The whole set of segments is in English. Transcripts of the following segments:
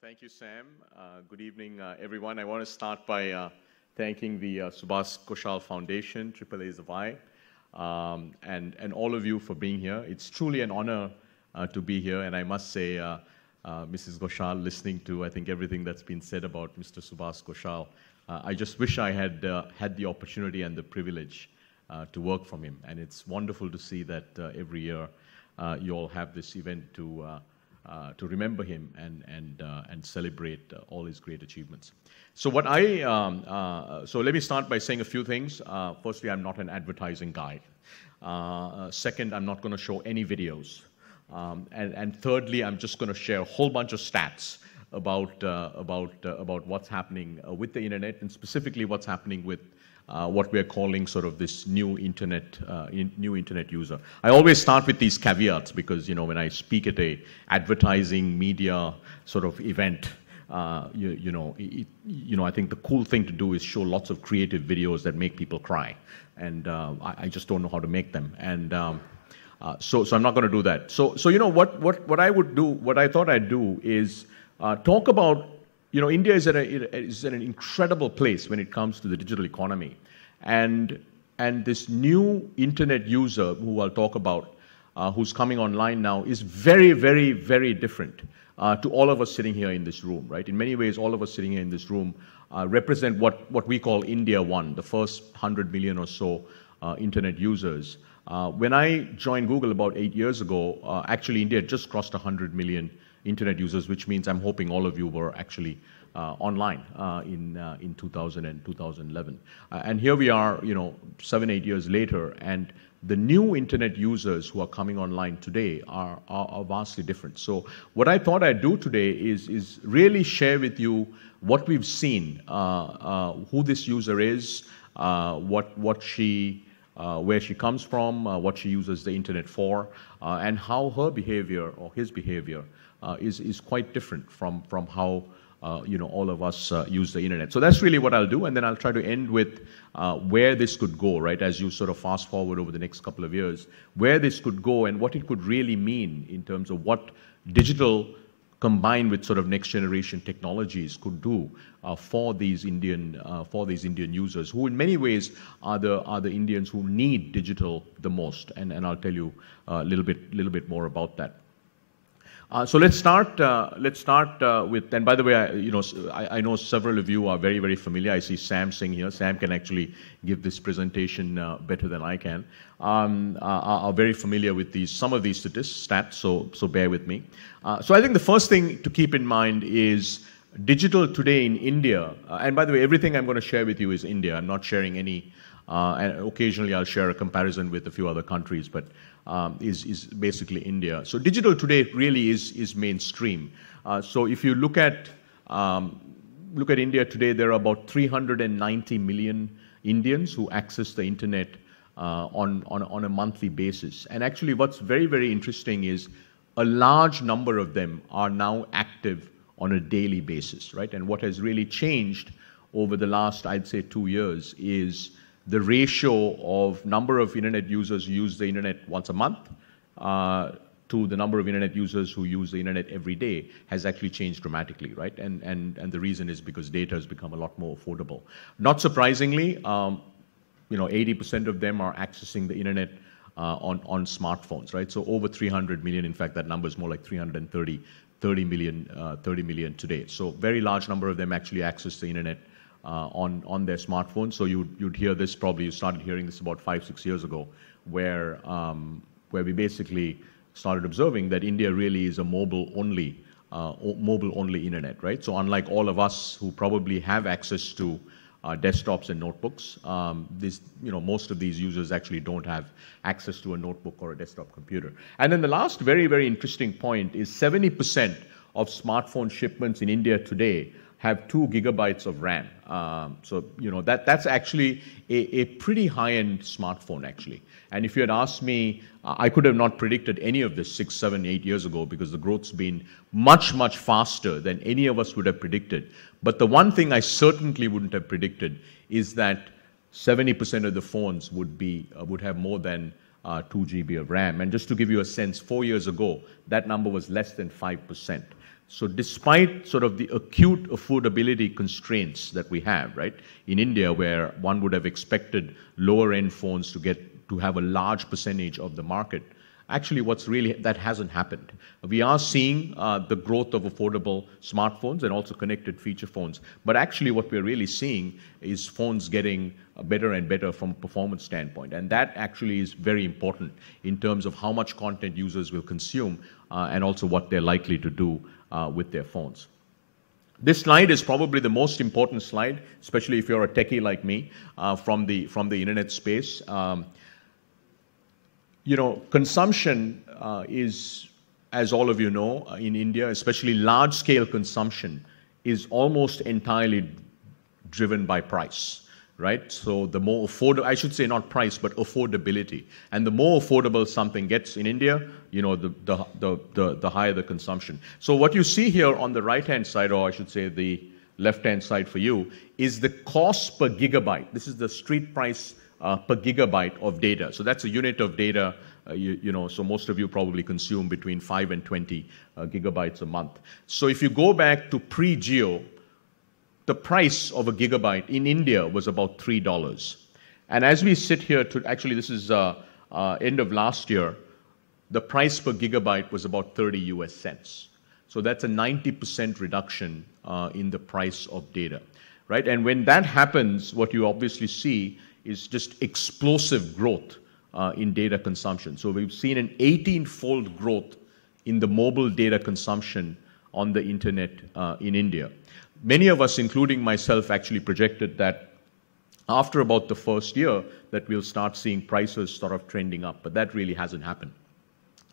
Thank you, Sam. Good evening, everyone. I want to start by thanking the Subhas Ghosal Foundation, AAAI Subhas, and all of you for being here. It's truly an honor to be here, and I must say, Mrs. Ghosal, listening to, I think, everything that's been said about Mr. Subhas Ghosal, I just wish I had had the opportunity and the privilege to work from him. And it's wonderful to see that every year you all have this event to remember him and celebrate all his great achievements. So so let me start by saying a few things. Firstly, I'm not an advertising guy. Second, I'm not going to show any videos. And thirdly, I'm just going to share a whole bunch of stats about what's happening with the internet, and specifically what's happening with what we're calling sort of this new internet user. I always start with these caveats because, when I speak at a advertising media sort of event, I think the cool thing to do is show lots of creative videos that make people cry, and I just don't know how to make them, and so I'm not going to do that. So what I would do, what I thought I'd do is talk about. India is at an incredible place when it comes to the digital economy. And this new internet user who I'll talk about, who's coming online now, is very, very, very different to all of us sitting here in this room, right? In many ways, all of us sitting here in this room represent what we call India 1, the first 100 million or so internet users. When I joined Google about 8 years ago, actually India had just crossed 100 million internet users, which means I'm hoping all of you were actually online in 2000 and 2011. And here we are, 7, 8 years later, and the new internet users who are coming online today are vastly different. So what I thought I'd do today is really share with you what we've seen, who this user is, where she comes from, what she uses the internet for, and how her behavior or his behavior is quite different from how all of us use the internet. So that's really what I'll do, and then I'll try to end with where this could go, right, as you sort of fast forward over the next couple of years, where this could go and what it could really mean in terms of what digital combined with sort of next generation technologies could do for these Indian users, who in many ways are the Indians who need digital the most, and I'll tell you a little bit more about that. So let's start with, and by the way, I know several of you are very, very familiar. I see Sam sitting here. Sam can actually give this presentation better than I can. Are very familiar with some of these stats, so bear with me. So I think the first thing to keep in mind is digital today in India, and by the way, everything I'm going to share with you is India. I'm not sharing any, and occasionally I'll share a comparison with a few other countries, but is basically India. So digital today really is mainstream. So if you look at India today, there are about 390 million Indians who access the internet on a monthly basis. And actually, what's very, very interesting is a large number of them are now active on a daily basis, right? And what has really changed over the last, I'd say, 2 years is the ratio of number of internet users who use the internet once a month to the number of internet users who use the internet every day has actually changed dramatically, right? And the reason is because data has become a lot more affordable. Not surprisingly, 80% of them are accessing the internet on smartphones, right? So over 300 million. In fact, that number is more like 330 million today. So very large number of them actually access the internet on their smartphone. So you'd hear this, probably you started hearing this about 5-6 years ago, where we basically started observing that India really is a mobile-only internet, right? So unlike all of us who probably have access to desktops and notebooks, most of these users actually don't have access to a notebook or a desktop computer. And then the last very, very interesting point is 70% of smartphone shipments in India today have 2 gigabytes of RAM. So that's actually a pretty high-end smartphone, actually. And if you had asked me, I could have not predicted any of this 6, 7, 8 years ago because the growth's been much, much faster than any of us would have predicted. But the one thing I certainly wouldn't have predicted is that 70% of the phones would have more than 2 GB of RAM. And just to give you a sense, 4 years ago, that number was less than 5%. So despite sort of the acute affordability constraints that we have, right, in India, where one would have expected lower-end phones to have a large percentage of the market, actually that hasn't happened. We are seeing the growth of affordable smartphones and also connected feature phones. But actually what we're really seeing is phones getting better and better from a performance standpoint. And that actually is very important in terms of how much content users will consume and also what they're likely to do with their phones. This slide is probably the most important slide, especially if you're a techie like me, from the internet space. Consumption is, as all of you know, in India, especially large-scale consumption, is almost entirely driven by price, right? So the more affordable, I should say not price, but affordability. And the more affordable something gets in India, the higher the consumption. So what you see here on the right-hand side, or I should say the left-hand side for you, is the cost per gigabyte. This is the street price per gigabyte of data. So that's a unit of data, so most of you probably consume between 5 and 20 gigabytes a month. So if you go back to pre-Jio, the price of a gigabyte in India was about $3. And as we sit here, actually this is end of last year, the price per gigabyte was about 30 US cents. So that's a 90% reduction in the price of data, right? And when that happens, what you obviously see is just explosive growth in data consumption. So we've seen an 18-fold growth in the mobile data consumption on the internet in India. Many of us, including myself, actually projected that after about the first year that we'll start seeing prices sort of trending up, but that really hasn't happened.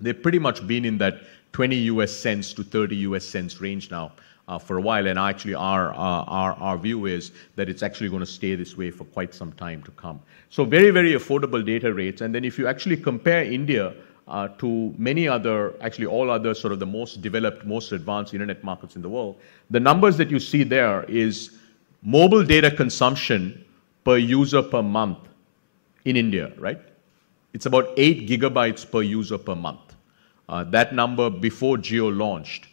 They've pretty much been in that 20 US cents to 30 US cents range now for a while, and actually our view is that it's actually going to stay this way for quite some time to come. So very, very affordable data rates, and then if you actually compare India to many other, actually all other sort of the most developed, most advanced internet markets in the world, the numbers that you see there is mobile data consumption per user per month in India, right? It's about 8 gigabytes per user per month. That number before Jio launched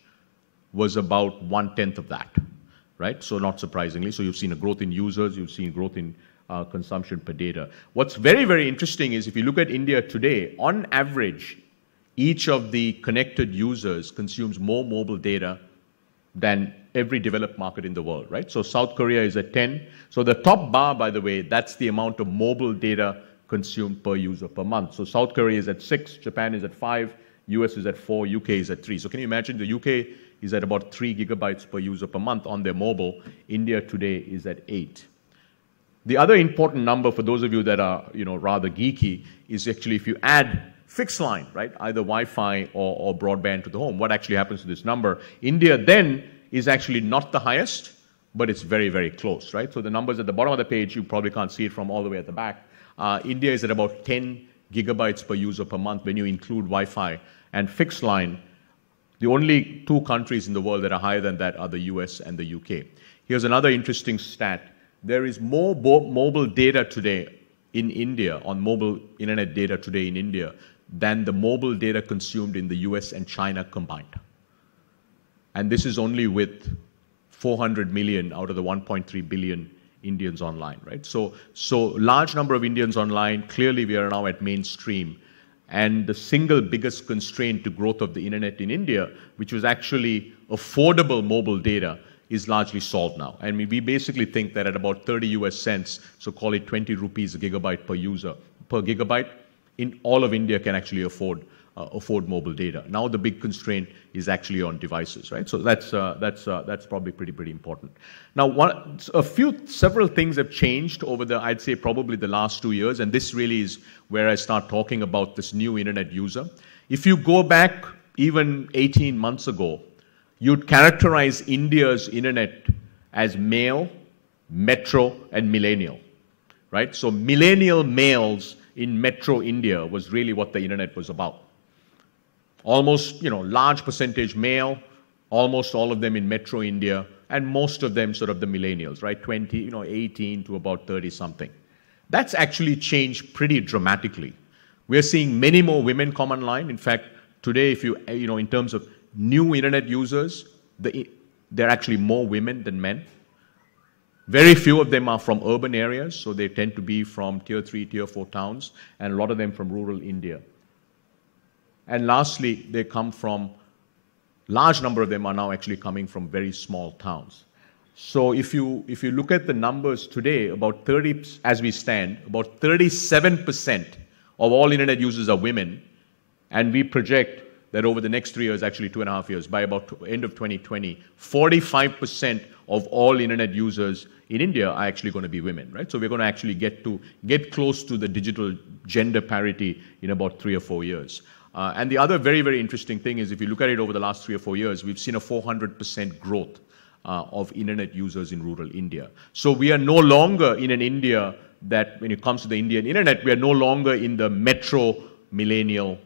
was about 1/10 of that, right? So not surprisingly. So you've seen a growth in users, you've seen growth in consumption per data. What's very, very interesting is if you look at India today, on average, each of the connected users consumes more mobile data than every developed market in the world, right? So South Korea is at 10. So the top bar, by the way, that's the amount of mobile data consumed per user per month. So South Korea is at 6, Japan is at 5, US is at 4, UK is at 3. So can you imagine the UK is at about 3 gigabytes per user per month on their mobile. India today is at 8. The other important number for those of you that are rather geeky is actually if you add fixed line, right, either Wi-Fi or broadband to the home, what actually happens to this number? India then is actually not the highest, but it's very, very close, right? So the numbers at the bottom of the page, you probably can't see it from all the way at the back. India is at about 10 gigabytes per user per month when you include Wi-Fi and fixed line. The only two countries in the world that are higher than that are the US and the UK. Here's another interesting stat. There is more mobile data today in India, on mobile internet data today in India, than the mobile data consumed in the US and China combined. And this is only with 400 million out of the 1.3 billion Indians online, right? So large number of Indians online. Clearly, we are now at mainstream. And the single biggest constraint to growth of the internet in India, which was actually affordable mobile data, is largely solved now. And we basically think that at about 30 US cents, so call it 20 rupees a gigabyte per user, per gigabyte, in all of India can actually afford mobile data. Now the big constraint is actually on devices, right? So that's probably pretty important. Now several things have changed over I'd say probably the last 2 years, and this really is where I start talking about this new internet user. If you go back even 18 months ago, you'd characterize India's internet as male, metro, and millennial, right? So millennial males in metro India was really what the internet was about. Almost, large percentage male, almost all of them in metro India, and most of them sort of the millennials, right? 18 to about 30 something. That's actually changed pretty dramatically. We're seeing many more women come online. In fact, today, if in terms of new internet users, there are actually more women than men. Very few of them are from urban areas, so they tend to be from tier 3, tier 4 towns, and a lot of them from rural India. And lastly, they come from, large number of them are now actually coming from very small towns. So if you look at the numbers today, about 30, as we stand, about 37% of all internet users are women, and we project that over the next 3 years, actually 2.5 years, by about end of 2020, 45% of all internet users in India are actually going to be women, right? So we're going to actually get close to the digital gender parity in about 3 or 4 years. And the other very, very interesting thing is if you look at it over the last 3 or 4 years, we've seen a 400% growth of internet users in rural India. So we are no longer in an India that, when it comes to the Indian internet, we are no longer in the metro millennial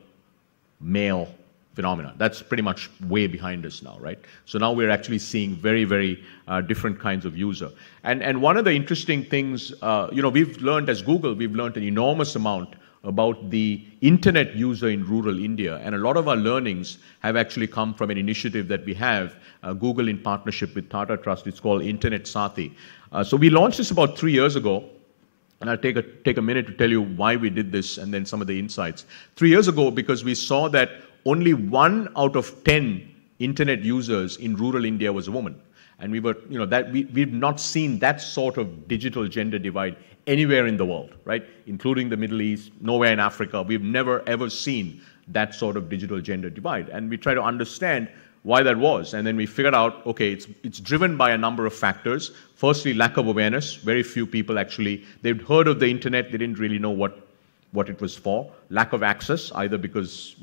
male phenomena. That's pretty much way behind us now, right? So now we're actually seeing very, very different kinds of user. And one of the interesting things, we've learned as Google, we've learned an enormous amount about the internet user in rural India. And a lot of our learnings have actually come from an initiative that we have, Google in partnership with Tata Trust. It's called Internet Saathi. So we launched this about 3 years ago. And I'll take a minute to tell you why we did this and then some of the insights. 3 years ago, because we saw that only 1 out of 10 internet users in rural India was a woman. And we've not seen that sort of digital gender divide anywhere in the world, right? Including the Middle East, nowhere in Africa. We've never, ever seen that sort of digital gender divide. And we try to understand why that was. And then we figured out, okay, it's driven by a number of factors. Firstly, lack of awareness. Very few people actually, they'd heard of the internet, they didn't really know what it was for. Lack of access, either because,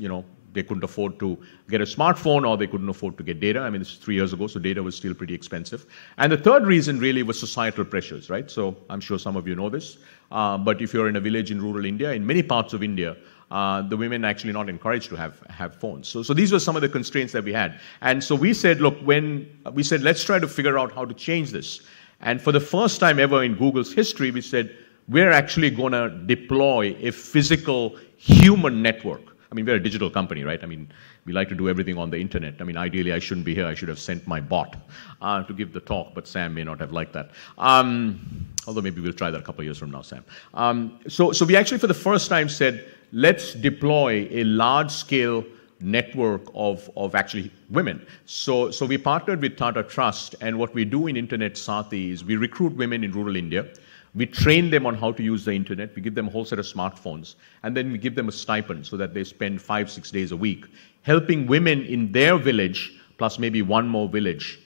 they couldn't afford to get a smartphone or they couldn't afford to get data. I mean, this is 3 years ago, so data was still pretty expensive. And the third reason really was societal pressures, right? So I'm sure some of you know this. But if you're in a village in rural India, in many parts of India, the women are actually not encouraged to have phones. So these were some of the constraints that we had. And so we said, look, let's try to figure out how to change this. And for the first time ever in Google's history, we said, we're actually going to deploy a physical human network. I mean, we're a digital company, right? I mean, we like to do everything on the internet. I mean, ideally, I shouldn't be here. I should have sent my bot to give the talk, but Sam may not have liked that. Although maybe we'll try that a couple of years from now, Sam. So we actually, for the first time, said, let's deploy a large-scale network of actually women. So we partnered with Tata Trust, and what we do in Internet Saathi is we recruit women in rural India. We train them on how to use the internet. We give them a whole set of smartphones. And then we give them a stipend so that they spend 5-6 days a week helping women in their village, plus maybe one more village,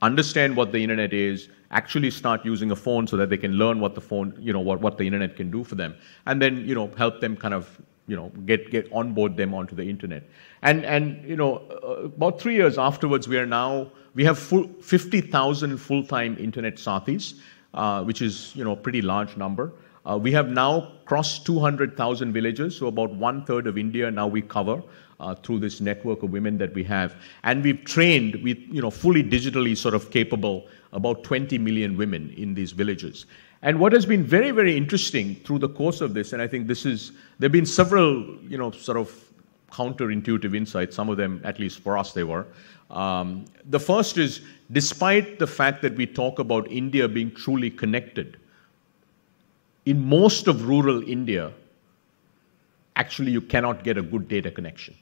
understand what the internet is, actually start using a phone so that they can learn what the phone, what the internet can do for them. And then, help them kind of, get onboard them onto the internet. And about 3 years afterwards, we have 50,000 full-time internet Saathis. Which is, a pretty large number. We have now crossed 200,000 villages, so about 1/3 of India now we cover through this network of women that we have. And we've trained with, fully digitally sort of capable about 20 million women in these villages. And what has been very, very interesting through the course of this, and I think there have been several, sort of counterintuitive insights, some of them, at least for us, they were. The first is, despite the fact that we talk about India being truly connected, in most of rural India, actually you cannot get a good data connection,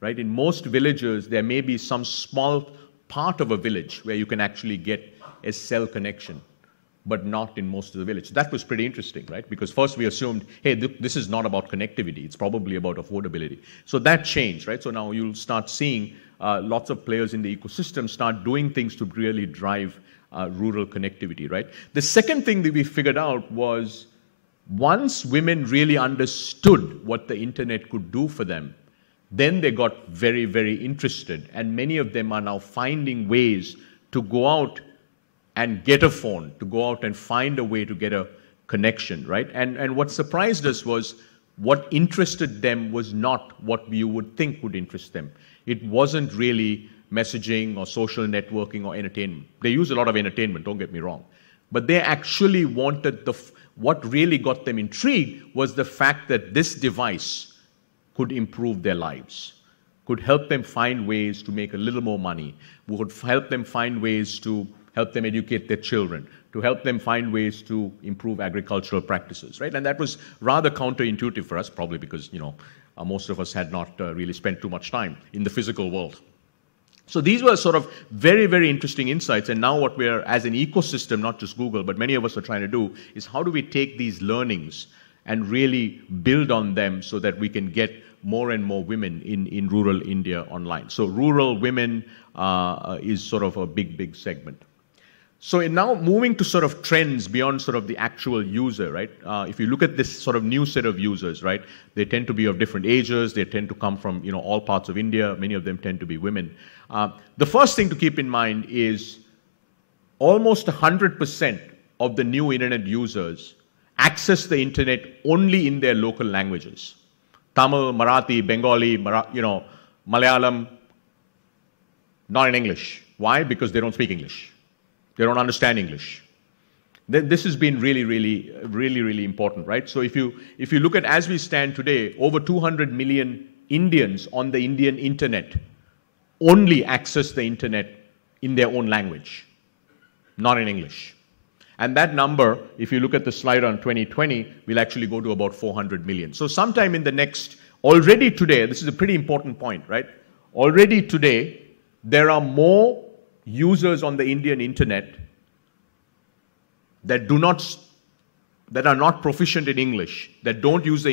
right? In most villages, there may be some small part of a village where you can actually get a cell connection, but not in most of the village. That was pretty interesting, right? Because first we assumed, hey, this is not about connectivity, it's probably about affordability. So that changed, right? So now you'll start seeing lots of players in the ecosystem start doing things to really drive rural connectivity, right? The second thing that we figured out was once women really understood what the internet could do for them, then they got very, very interested. And many of them are now finding ways to go out and get a phone, to go out and find a way to get a connection, right? And what surprised us was what interested them was not what you would think would interest them. It wasn't really messaging or social networking or entertainment. They use a lot of entertainment, don't get me wrong. But they actually wanted what really got them intrigued was the fact that this device could improve their lives, could help them find ways to make a little more money, would help them find ways to help them educate their children, to help them find ways to improve agricultural practices, right? And that was rather counterintuitive for us, probably because, most of us had not really spent too much time in the physical world. So these were sort of very, very interesting insights. And now what we're, as an ecosystem, not just Google, but many of us are trying to do, is how do we take these learnings and really build on them so that we can get more and more women in rural India online. So rural women is sort of a big, big segment. So now moving to sort of trends beyond sort of the actual user, right? If you look at this sort of new set of users, right, they tend to be of different ages. They tend to come from all parts of India. Many of them tend to be women. The first thing to keep in mind is almost 100% of the new internet users access the internet only in their local languages. Tamil, Marathi, Bengali, Malayalam, not in English. Why? Because they don't speak English. They don't understand English. This has been really, really, really, really important, right? So if you look at, as we stand today, over 200 million Indians on the Indian internet only access the internet in their own language, not in English. And that number, if you look at the slide on 2020, will actually go to about 400 million. So sometime in the next, already today, this is a pretty important point, right? Already today, there are more users on the Indian internet that are not proficient in English, that don't use the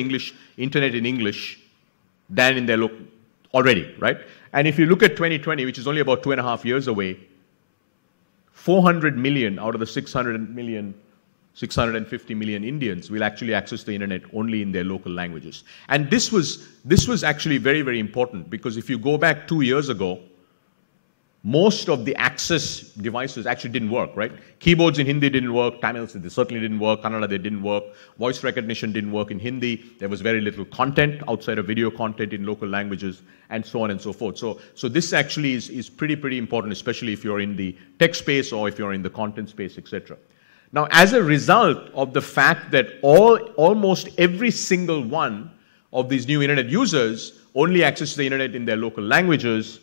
internet in English, than in their already, right? And if you look at 2020, which is only about 2.5 years away, 400 million out of the 650 million Indians will actually access the internet only in their local languages. And this was actually very, very important, because if you go back 2 years ago, most of the access devices actually didn't work, right? Keyboards in Hindi didn't work, Tamil they certainly didn't work, Kannada they didn't work, voice recognition didn't work in Hindi, there was very little content outside of video content in local languages, and so on and so forth. So this actually is pretty, pretty important, especially if you're in the tech space or if you're in the content space, etc. Now, as a result of the fact that almost every single one of these new internet users only access the internet in their local languages,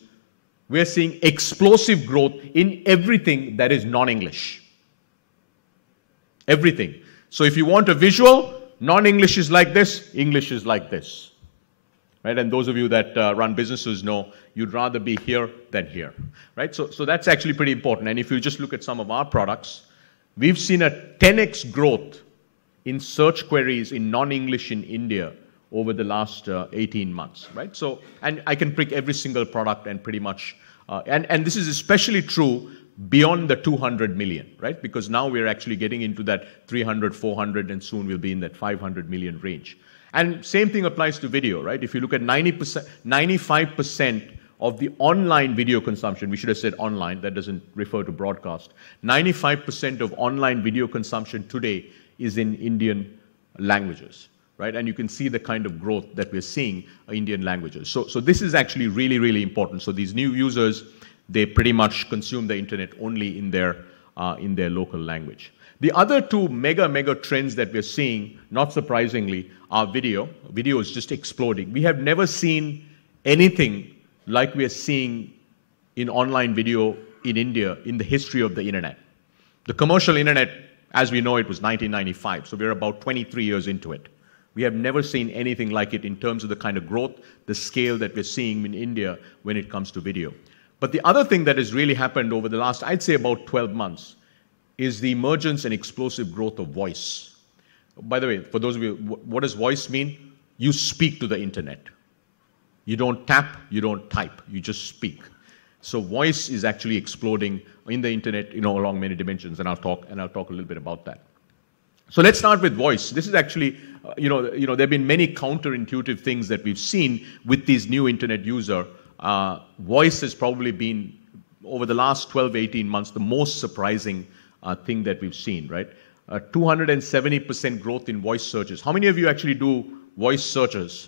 we're seeing explosive growth in everything that is non-English. Everything. So if you want a visual, non-English is like this, English is like this. Right? And those of you that run businesses know you'd rather be here than here. Right? So that's actually pretty important. And if you just look at some of our products, we've seen a 10x growth in search queries in non-English in India over the last 18 months, right? So, and I can pick every single product and pretty much, and this is especially true beyond the 200 million, right? Because now we're actually getting into that 300, 400, and soon we'll be in that 500 million range. And same thing applies to video, right? If you look at 95% of the online video consumption, we should have said online, that doesn't refer to broadcast. 95% of online video consumption today is in Indian languages. Right? And you can see the kind of growth that we're seeing in Indian languages. So this is actually really, really important. So these new users, they pretty much consume the internet only in their local language. The other two mega trends that we're seeing, not surprisingly, are video. Video is just exploding. We have never seen anything like we're seeing in online video in India in the history of the internet. The commercial internet, as we know it, was 1995. So we're about 23 years into it. We have never seen anything like it in terms of the kind of growth, the scale that we're seeing in India when it comes to video. But the other thing that has really happened over the last, I'd say about 12 months, is the emergence and explosive growth of voice. By the way, for those of you, what does voice mean? You speak to the internet. You don't tap, you don't type, you just speak. So voice is actually exploding in the internet, along many dimensions, and I'll talk a little bit about that. So let's start with voice. This is actually, there have been many counterintuitive things that we've seen with these new internet users. Voice has probably been, over the last 12, 18 months, the most surprising thing that we've seen, right? 270% growth in voice searches. How many of you actually do voice searches?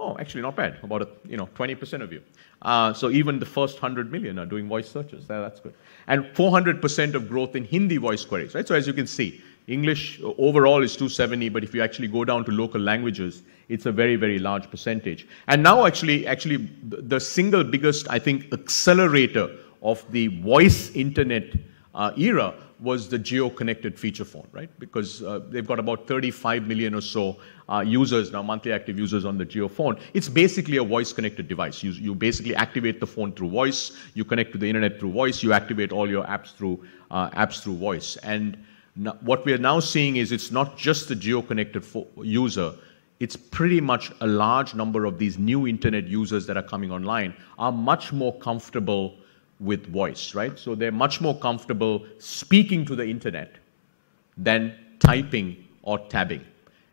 Oh, actually not bad. About 20% of you. So even the first 100 million are doing voice searches. That's good. And 400% of growth in Hindi voice queries, right? So as you can see, English overall is 270, but if you actually go down to local languages, It's a very, very large percentage. And now actually the single biggest, I think, accelerator of the voice internet era was the geo-connected feature phone, right? Because they've got about 35 million or so users now, monthly active users on the Geo phone. It's basically a voice-connected device. You basically activate the phone through voice, you connect to the internet through voice, you activate all your apps through voice. And what we are now seeing is it's not just the geo-connected user, it's pretty much a large number of these new internet users that are coming online are much more comfortable with voice, right? So they're much more comfortable speaking to the internet than typing or tabbing.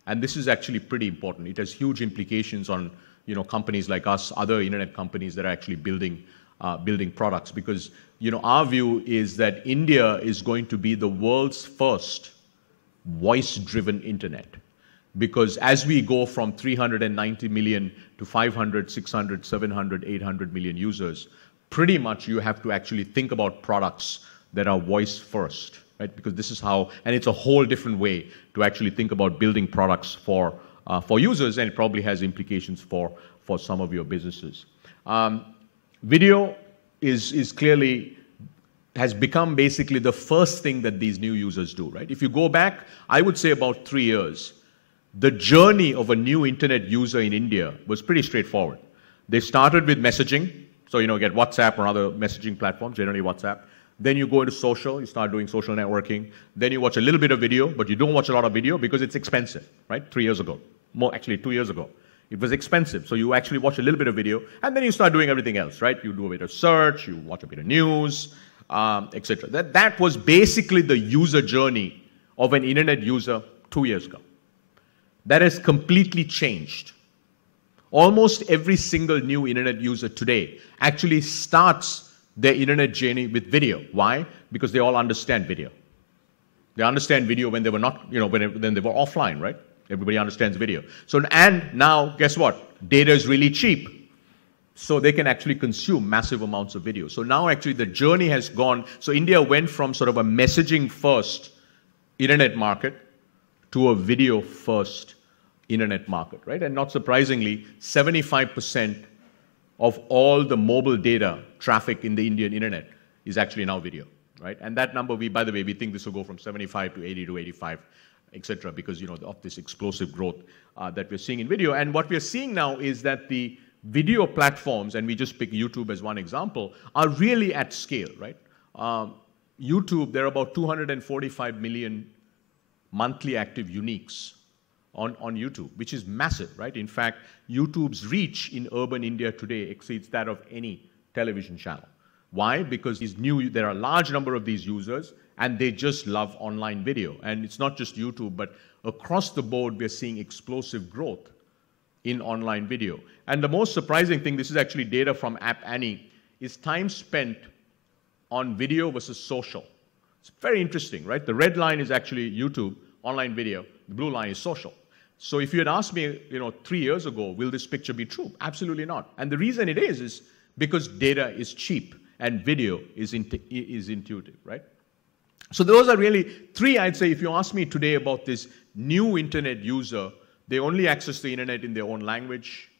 And this is actually pretty important. It has huge implications on, companies like us, other internet companies that are actually building products, because, our view is that India is going to be the world's first voice-driven internet. Because as we go from 390 million to 500, 600, 700, 800 million users, pretty much you have to actually think about products that are voice first, right? Because this is how, and it's a whole different way to actually think about building products for users, and it probably has implications for some of your businesses. Video is clearly, has become basically the first thing that these new users do, right? If you go back, I would say about 3 years, the journey of a new internet user in India was pretty straightforward. They started with messaging, so get WhatsApp or other messaging platforms, generally WhatsApp. Then you go into social, you start doing social networking. Then you watch a little bit of video, but you don't watch a lot of video because it's expensive, right? 3 years ago, actually 2 years ago. It was expensive, so you actually watch a little bit of video, and then you start doing everything else, right? You do a bit of search, you watch a bit of news, etc. That was basically the user journey of an internet user 2 years ago. That has completely changed. Almost every single new internet user today actually starts their internet journey with video. Why? Because they all understand video. They understand video when they were not, when they were offline, right? Everybody understands video. So, and now, guess what? Data is really cheap. So they can actually consume massive amounts of video. So now actually the journey has gone, so India went from sort of a messaging first internet market to a video first internet market, right? And not surprisingly, 75% of all the mobile data traffic in the Indian internet is actually now video, right? And that number, by the way, we think this will go from 75 to 80 to 85, etc., because of this explosive growth that we're seeing in video. And what we're seeing now is that the video platforms, and we just pick YouTube as one example, are really at scale, right? YouTube, there are about 245 million monthly active uniques on YouTube, which is massive, right? In fact, YouTube's reach in urban India today exceeds that of any television channel. Why? Because there are a large number of these users, and they just love online video. And it's not just YouTube, but across the board, we're seeing explosive growth in online video. And the most surprising thing, this is actually data from App Annie, is time spent on video versus social. It's very interesting, right? The red line is actually YouTube, online video. The blue line is social. So if you had asked me, 3 years ago, will this picture be true? Absolutely not. And the reason it is because data is cheap and video is intuitive, right? So those are really three, I'd say, if you ask me today about this new internet user, they only access the internet in their own language.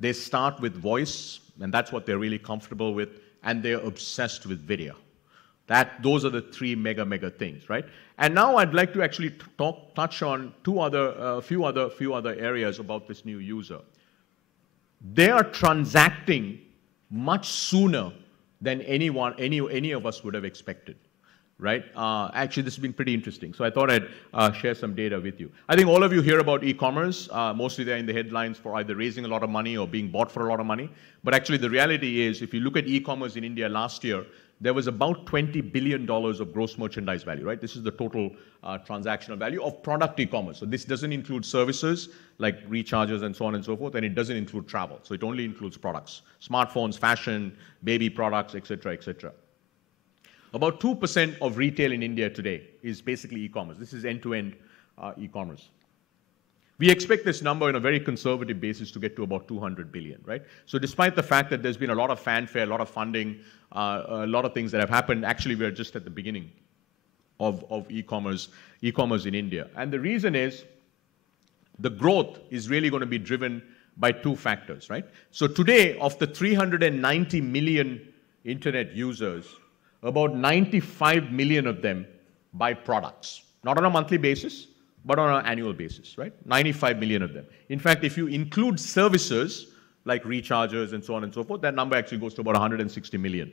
They start with voice, and that's what they're really comfortable with, and they're obsessed with video. Those are the three mega things, right? And now I'd like to actually touch on a few other areas about this new user. They are transacting much sooner than any of us would have expected, right? Actually, this has been pretty interesting. So I thought I'd share some data with you. I think all of you hear about e-commerce. Mostly they're in the headlines for either raising a lot of money or being bought for a lot of money. But actually, the reality is, if you look at e-commerce in India last year, there was about $20 billion of gross merchandise value, right? This is the total transactional value of product e-commerce. So this doesn't include services like recharges and so on and so forth, and it doesn't include travel. So it only includes products, smartphones, fashion, baby products, etc., etc. About 2% of retail in India today is basically e-commerce. This is end-to-end e-commerce. We expect this number on a very conservative basis to get to about 200 billion, right? So despite the fact that there's been a lot of fanfare, a lot of funding, a lot of things that have happened, actually we're just at the beginning of e-commerce in India. And the reason is the growth is really going to be driven by two factors, right? So today, of the 390 million internet users, about 95 million of them buy products, not on a monthly basis, but on an annual basis, right? 95 million of them. In fact, if you include services like recharges and so on and so forth, that number actually goes to about 160 million.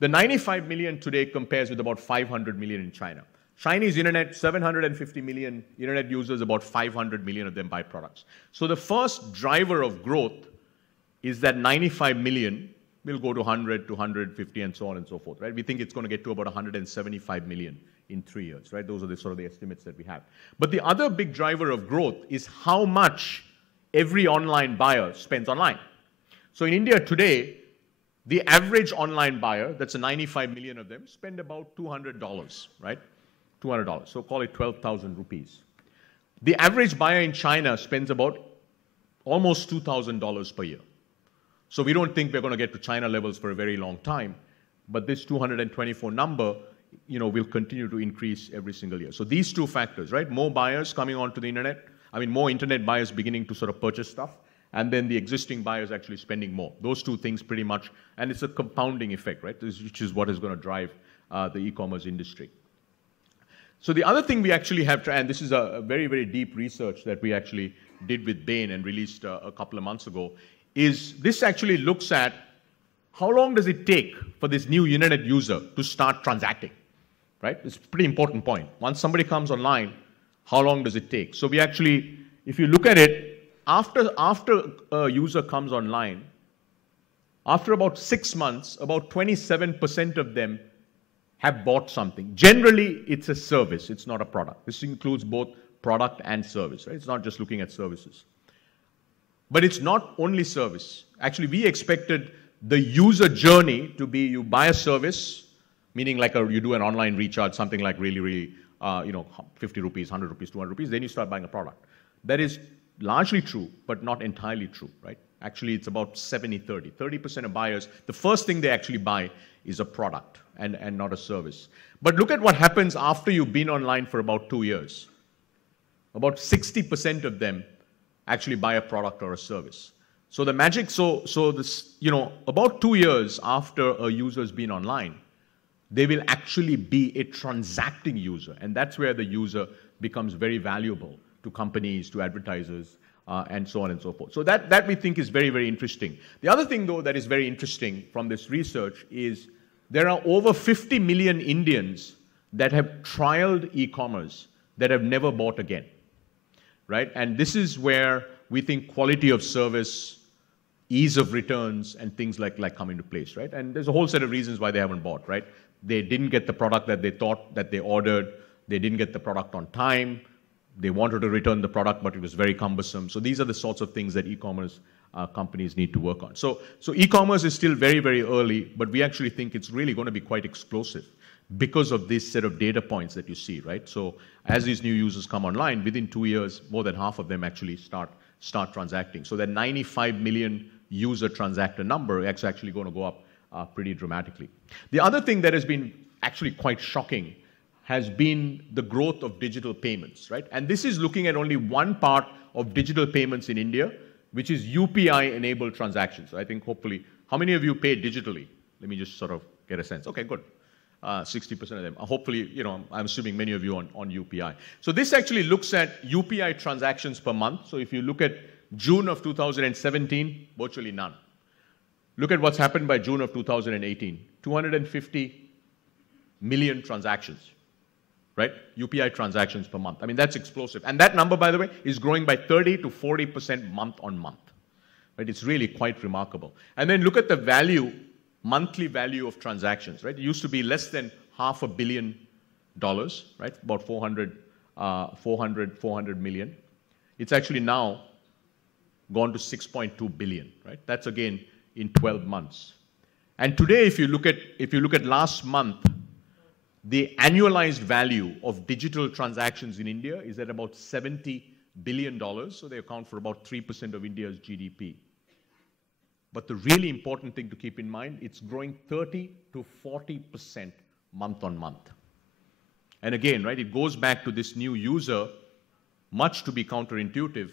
The 95 million today compares with about 500 million in China. Chinese internet, 750 million internet users, about 500 million of them buy products. So the first driver of growth is that 95 million will go to 100 to 150 and so on and so forth, right? We think it's going to get to about 175 million in 3 years, right? Those are the sort of the estimates that we have. But the other big driver of growth is how much every online buyer spends online. So in India today, the average online buyer, that's a 95 million of them, spend about $200, right? $200. So call it 12,000 rupees. The average buyer in China spends about almost $2,000 per year. So we don't think we're going to get to China levels for a very long time, but this 224 number, will continue to increase every single year. So these two factors, right? More buyers coming onto the internet, more internet buyers beginning to sort of purchase stuff, and then the existing buyers actually spending more. Those two things pretty much, and it's a compounding effect, right? Which is what is going to drive the e-commerce industry. So the other thing we actually have, and this is a very, very deep research that we actually did with Bain and released a couple of months ago, is this actually looks at how long does it take for this new internet user to start transacting, right? It's a pretty important point. Once somebody comes online, how long does it take? So we actually, if you look at it, after a user comes online, after about 6 months, about 27% of them have bought something. Generally, it's a service. It's not a product. This includes both product and service, right? It's not just looking at services. But it's not only service. Actually, we expected the user journey to be you buy a service, meaning like you do an online recharge, something like really, 50 rupees, 100 rupees, 200 rupees, then you start buying a product. That is largely true, but not entirely true, right? Actually, it's about 70-30. 30% of buyers, the first thing they actually buy is a product and not a service. But look at what happens after you've been online for about 2 years. About 60% of them actually buy a product or a service. So the magic, so this, about 2 years after a user's been online, they will actually be a transacting user. And that's where the user becomes very valuable to companies, to advertisers, and so on and so forth. So that we think is very, very interesting. The other thing, though, that is very interesting from this research is there are over 50 million Indians that have trialed e-commerce that have never bought again, right? And this is where we think quality of service, ease of returns, and things like come into place, right? And there's a whole set of reasons why they haven't bought, right? They didn't get the product that they thought that they ordered. They didn't get the product on time. They wanted to return the product, but it was very cumbersome. So these are the sorts of things that e-commerce companies need to work on. So e-commerce is still very, very early, but we actually think it's really going to be quite explosive because of this set of data points that you see, right? So as these new users come online, within 2 years, more than half of them actually start transacting. So that 95 million user transactor number is actually going to go up pretty dramatically. The other thing that has been actually quite shocking has been the growth of digital payments, right? And this is looking at only one part of digital payments in India, which is UPI-enabled transactions. I think hopefully, how many of you pay digitally? Let me just sort of get a sense. Okay, good. 60% of them. Hopefully, I'm assuming many of you on UPI. So this actually looks at UPI transactions per month. So if you look at June of 2017, virtually none. Look at what's happened by June of 2018. 250 million transactions, right? UPI transactions per month. That's explosive. And that number, by the way, is growing by 30 to 40% month on month. Right? It's really quite remarkable. And then look at the value, monthly value of transactions, right? It used to be less than $500 million, right? About 400 million. It's actually now gone to 6.2 billion, right? That's again in 12 months. And today, if you look at last month, the annualized value of digital transactions in India is at about $70 billion, so they account for about 3% of India's GDP. But the really important thing to keep in mind, it's growing 30 to 40% month on month. And again, right, it goes back to this new user much to be counterintuitive,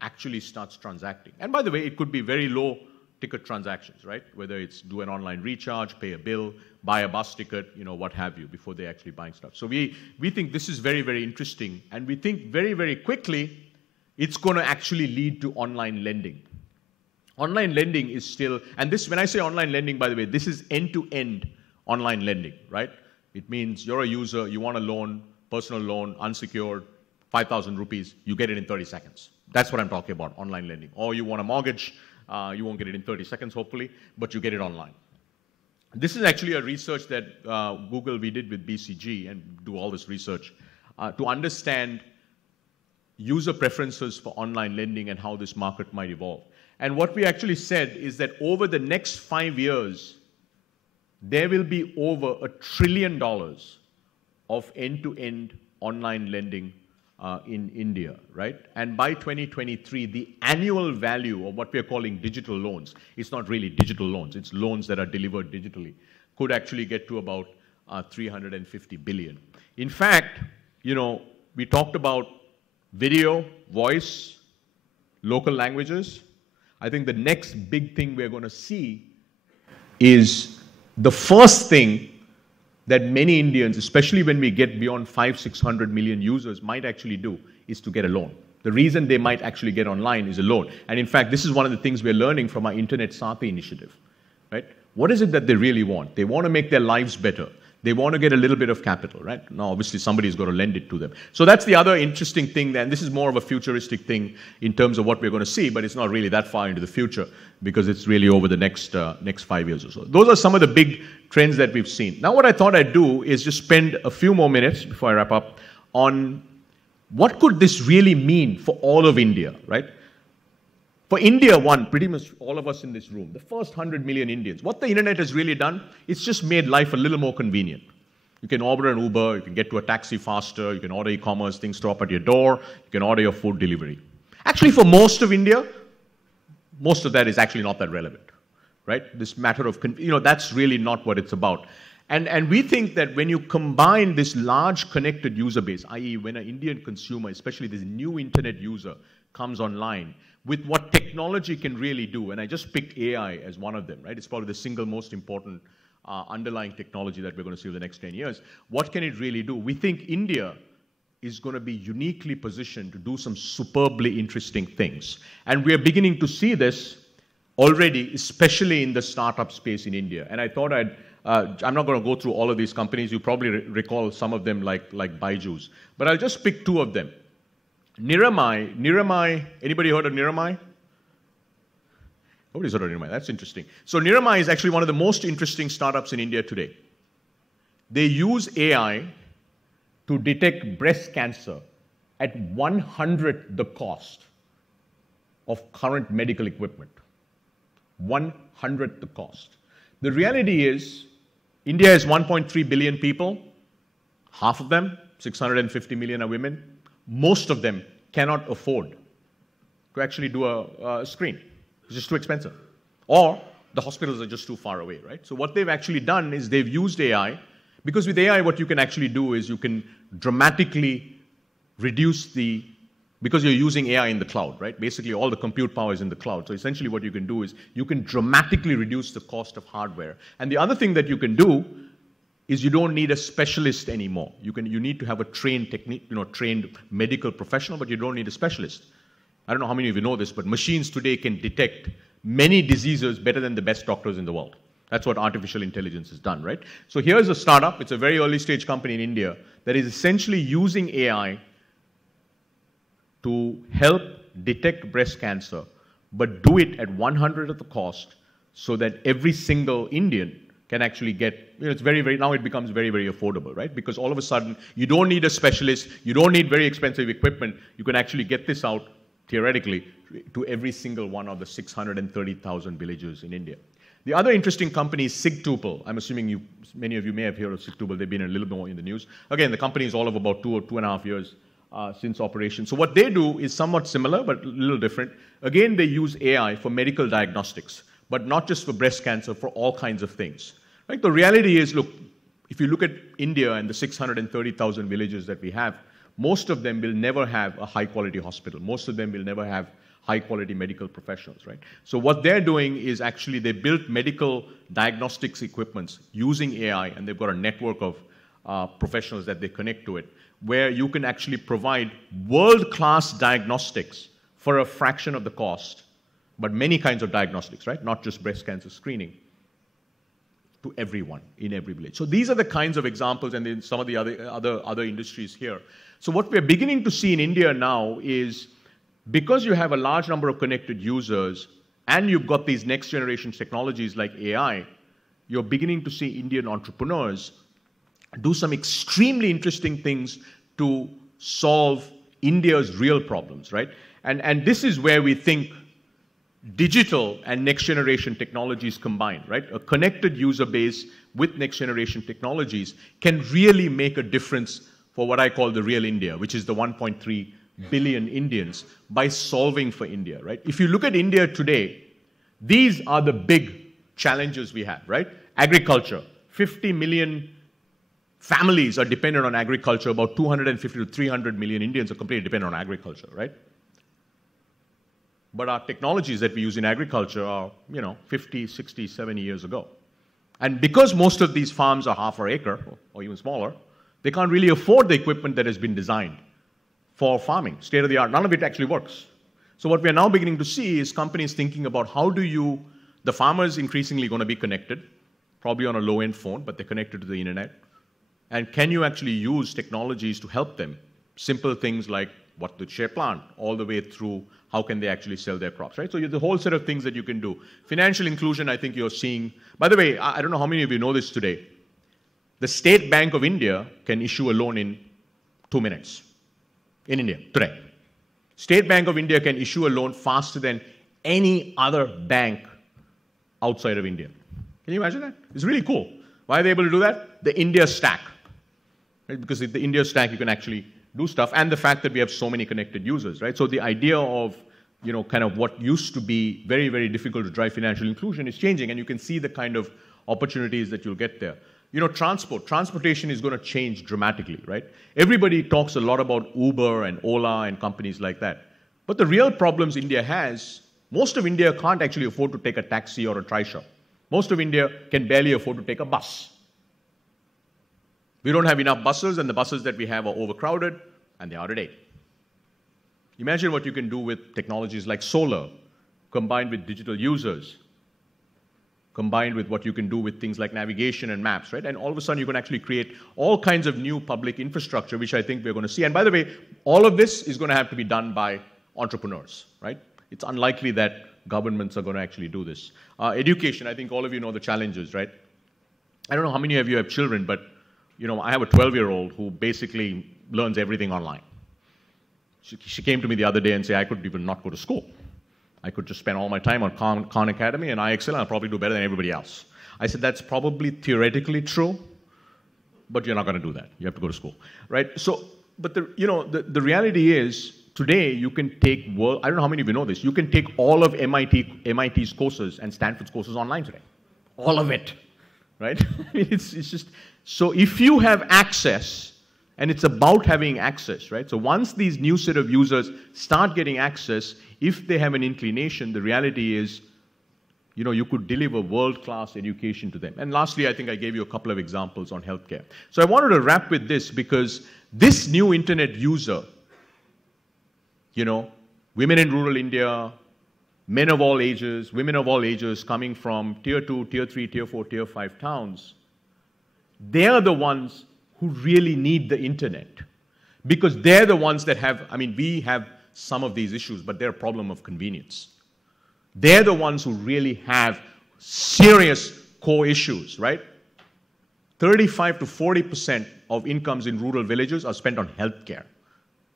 actually starts transacting. And by the way, it could be very low ticket transactions, right? Whether it's do an online recharge, pay a bill, buy a bus ticket, what have you, before they're actually buying stuff. So we think this is very, very interesting. And we think very, very quickly, it's going to actually lead to online lending. Online lending is still, and this, when I say online lending, by the way, this is end-to-end online lending, right? It means you're a user, you want a loan, personal loan, unsecured, 5,000 rupees, you get it in 30 seconds. That's what I'm talking about, online lending. Or you want a mortgage, you won't get it in 30 seconds, hopefully, but you get it online. This is actually a research that we did with BCG and do all this research to understand user preferences for online lending and how this market might evolve. And what we actually said is that over the next 5 years, there will be over $1 trillion of end-to-end online lending in India, right? And by 2023, the annual value of what we are calling digital loans, it's not really digital loans, it's loans that are delivered digitally, could actually get to about 350 billion. In fact, we talked about video, voice, local languages. I think the next big thing we're going to see is the first thing that many Indians, especially when we get beyond 500-600 million users, might actually do is to get a loan. The reason they might actually get online is a loan. And in fact, this is one of the things we're learning from our Internet Sati initiative, right? What is it that they really want? They want to make their lives better. They want to get a little bit of capital, right? Now, obviously, somebody's got to lend it to them. So that's the other interesting thing, and this is more of a futuristic thing in terms of what we're going to see, but it's not really that far into the future because it's really over the next 5 years or so. Those are some of the big trends that we've seen. Now, what I thought I'd do is just spend a few more minutes before I wrap up on what could this really mean for all of India, right? For India, pretty much all of us in this room, the first 100 million Indians, what the internet has really done, it's just made life a little more convenient. You can order an Uber, you can get to a taxi faster, you can order e-commerce, things drop at your door, you can order your food delivery. Actually, for most of India, most of that is actually not that relevant, right? This matter of, that's really not what it's about. And we think that when you combine this large connected user base, i.e. when an Indian consumer, especially this new internet user, comes online, with what technology can really do, and I just picked AI as one of them, right? It's probably the single most important underlying technology that we're going to see over the next 10 years. What can it really do? We think India is going to be uniquely positioned to do some superbly interesting things. And we are beginning to see this already, especially in the startup space in India. And I thought I'm not going to go through all of these companies. You probably recall some of them like Byju's. But I'll just pick two of them. Niramai, anybody heard of Niramai? Nobody's heard of Niramai, that's interesting. So Niramai is actually one of the most interesting startups in India today. They use AI to detect breast cancer at 1/100th the cost of current medical equipment. 1/100th the cost. The reality is, India has 1.3 billion people. Half of them, 650 million, are women. Most of them cannot afford to actually do a screen. It's just too expensive. Or the hospitals are just too far away, right? So what they've actually done is they've used AI, because with AI what you can actually do is you can dramatically reduce because you're using AI in the cloud, right? Basically all the compute power is in the cloud. So essentially what you can do is you can dramatically reduce the cost of hardware. And the other thing that you can do is you don't need a specialist anymore. You need to have a trained trained medical professional, but you don't need a specialist. I don't know how many of you know this, but machines today can detect many diseases better than the best doctors in the world. That's what artificial intelligence has done, right? So here's a startup. It's a very early stage company in India that is essentially using AI to help detect breast cancer, but do it at 1/100th of the cost so that every single Indian can actually get, it's now it becomes very, very affordable, right? Because all of a sudden, you don't need a specialist, you don't need very expensive equipment, you can actually get this out, theoretically, to every single one of the 630,000 villages in India. The other interesting company is Sigtuple. I'm assuming many of you may have heard of Sigtuple, they've been a little more in the news. Again, the company is all of about 2 or 2.5 years since operation. So what they do is somewhat similar, but a little different. Again, they use AI for medical diagnostics, but not just for breast cancer, for all kinds of things. Right? The reality is, look, if you look at India and the 630,000 villages that we have, most of them will never have a high-quality hospital. Most of them will never have high-quality medical professionals, right? So what they're doing is actually they built medical diagnostics equipments using AI, and they've got a network of professionals that they connect to it, where you can actually provide world-class diagnostics for a fraction of the cost, but many kinds of diagnostics, right? Not just breast cancer screening, to everyone in every village. So these are the kinds of examples, and then some of the other industries here. So what we're beginning to see in India now is, because you have a large number of connected users and you've got these next generation technologies like AI, you're beginning to see Indian entrepreneurs do some extremely interesting things to solve India's real problems, right? And this is where we think digital and next generation technologies combined, right? A connected user base with next generation technologies can really make a difference for what I call the real India, which is the 1.3 billion Indians, by solving for India, right? If you look at India today, these are the big challenges we have, right? Agriculture, 50 million families are dependent on agriculture. About 250 to 300 million Indians are completely dependent on agriculture, right? But our technologies that we use in agriculture are, 50, 60, 70 years ago. And because most of these farms are half an acre or even smaller, they can't really afford the equipment that has been designed for farming, state of the art. None of it actually works. So what we're now beginning to see is companies thinking about the farmer is increasingly going to be connected, probably on a low-end phone, but they're connected to the internet. And can you actually use technologies to help them? Simple things like what the share plant, all the way through how can they actually sell their crops, right? So you have the whole set of things that you can do. Financial inclusion, I think you're seeing. By the way, I don't know how many of you know this today. The State Bank of India can issue a loan in 2 minutes in India today. State Bank of India can issue a loan faster than any other bank outside of India. Can you imagine that? It's really cool. Why are they able to do that? The India stack. Right? Because with the India stack, you can actually do stuff, and the fact that we have so many connected users, right? So the idea of, kind of what used to be very, very difficult to drive financial inclusion is changing, and you can see the kind of opportunities that you'll get there. Transportation is going to change dramatically, right? Everybody talks a lot about Uber and Ola and companies like that. But the real problems India has, most of India can't actually afford to take a taxi or a trishaw. Most of India can barely afford to take a bus. We don't have enough buses, and the buses that we have are overcrowded, and they are out of date. Imagine what you can do with technologies like solar, combined with digital users, combined with what you can do with things like navigation and maps, right? And all of a sudden, you can actually create all kinds of new public infrastructure, which I think we're going to see. And by the way, all of this is going to have to be done by entrepreneurs, right? It's unlikely that governments are going to actually do this. Education, I think all of you know the challenges, right? I don't know how many of you have children, but I have a 12-year-old who basically learns everything online. She came to me the other day and said, I could even not go to school. I could just spend all my time on Khan Academy and IXL, and I'll probably do better than everybody else. I said, that's probably theoretically true, but you're not going to do that. You have to go to school, right? So, but the reality is, today you can take I don't know how many of you know this, you can take all of MIT's courses and Stanford's courses online today. All of it, right? It's just, so if you have access, and it's about having access, right? So once these new set of users start getting access, if they have an inclination, the reality is, you could deliver world-class education to them. And lastly, I think I gave you a couple of examples on healthcare. So I wanted to wrap with this, because this new internet user, women in rural India, men of all ages, women of all ages coming from tier 2, tier 3, tier 4, tier 5 towns, they're the ones who really need the internet, because they're the ones that we have some of these issues, but they're a problem of convenience. They're the ones who really have serious core issues, right? 35 to 40% of incomes in rural villages are spent on healthcare.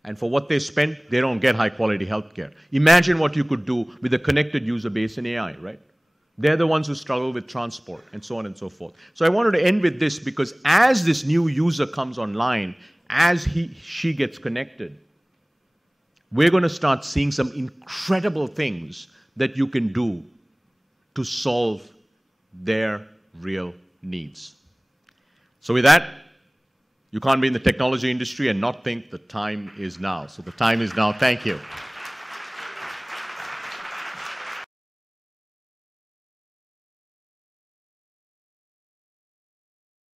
And for what they spend, they don't get high-quality healthcare. Imagine what you could do with a connected user base in AI, right? They're the ones who struggle with transport, and so on and so forth. So I wanted to end with this, because as this new user comes online, as she gets connected, we're going to start seeing some incredible things that you can do to solve their real needs. So with that, You can't be in the technology industry and not think the time is now. So the time is now. Thank you.